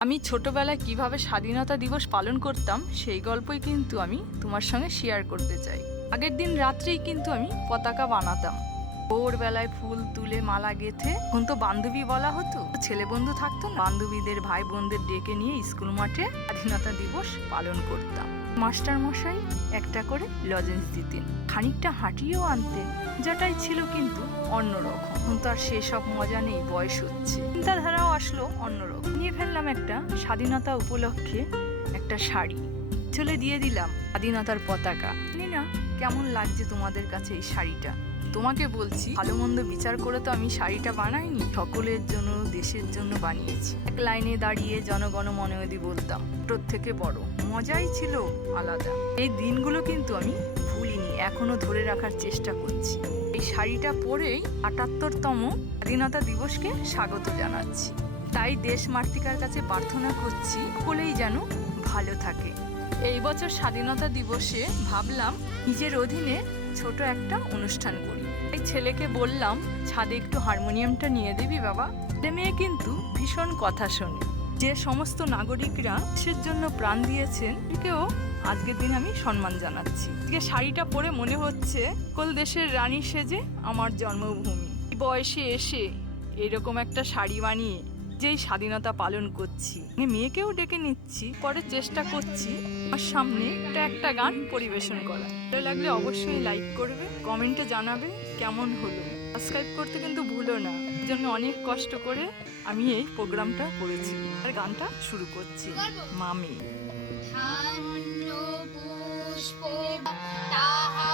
আমি ছোটবেলায় কিভাবে স্বাধীনতা দিবস পালন করতাম সেই গল্পই কিন্তু আমি তোমার সঙ্গে শেয়ার করতে চাই। আগের দিন রাত্রেই কিন্তু আমি পতাকা বানাতাম। ভোরবেলায় ফুল তুলে মালা গেঁথে, এখন তো বান্ধবী বলা হতো, ছেলে বন্ধু থাকতো না, বান্ধবীদের ভাই বোনদের ডেকে নিয়ে স্কুল মাঠে স্বাধীনতা দিবস পালন করতাম। মাস্টার মশাই একটা করে লজেন্স দিতেন, খানিকটা হাঁটিয়েও আনতেন, যেটাই ছিল কিন্তু অন্যরকম। এখন তো আর সেসব মজা নেই, বয়স হচ্ছে, চিন্তাধারাও আসলো অন্যরকম। নিয়ে ফেললাম একটা স্বাধীনতা উপলক্ষে একটা শাড়ি, চলে দিয়ে দিলাম স্বাধীনতার পতাকা। জানি না কেমন লাগছে তোমাদের কাছে এই শাড়িটা। তোমাকে বলছি, ভালো মন্দ বিচার করে তো আমি শাড়িটা বানাইনি, সকলের জন্য, দেশের জন্য বানিয়েছি। এক লাইনে দাঁড়িয়ে জনগণ মন অধি বলতাম, ছোট থেকে বড়, মজাই ছিল আলাদা। এই দিনগুলো কিন্তু আমি ভুলিনি, এখনো ধরে রাখার চেষ্টা করছি। এই শাড়িটা পরেই ৭৮তম স্বাধীনতা দিবসকে স্বাগত জানাচ্ছি। তাই দেশ মাতৃকার কাছে প্রার্থনা করছি, সকলেই যেন ভালো থাকে। এই বছর স্বাধীনতা দিবসে ভাবলাম নিজের অধীনে ছোট একটা অনুষ্ঠান করি। এই ছেলেকে বললাম, ছাদে একটু হারমোনিয়ামটা নিয়ে দিবি বাবা। ছেলে মেয়ে কিন্তু ভীষণ কথা শোনে। যে সমস্ত নাগরিকরা দেশের জন্য প্রাণ দিয়েছেন, তাদেরকেও আজকের দিন আমি সম্মান জানাচ্ছি। আজকে শাড়িটা পরে মনে হচ্ছে কোল দেশের রানী সেজে আমার জন্মভূমি। এই বয়সে এসে এরকম একটা শাড়ি বানিয়ে যেই স্বাধীনতা পালন করছি, মেয়েকেও ডেকে নিচ্ছি, পরে চেষ্টা করছি আমার সামনে একটা গান পরিবেশন করা। ভালো লাগলে অবশ্যই লাইক করবে, কমেন্টে জানাবে কেমন হলো। সাবস্ক্রাইব করতে কিন্তু ভুলো না, এই জন্য অনেক কষ্ট করে আমি এই প্রোগ্রামটা করেছি। আর গানটা শুরু করছি, মামি। পুষ্প তাহা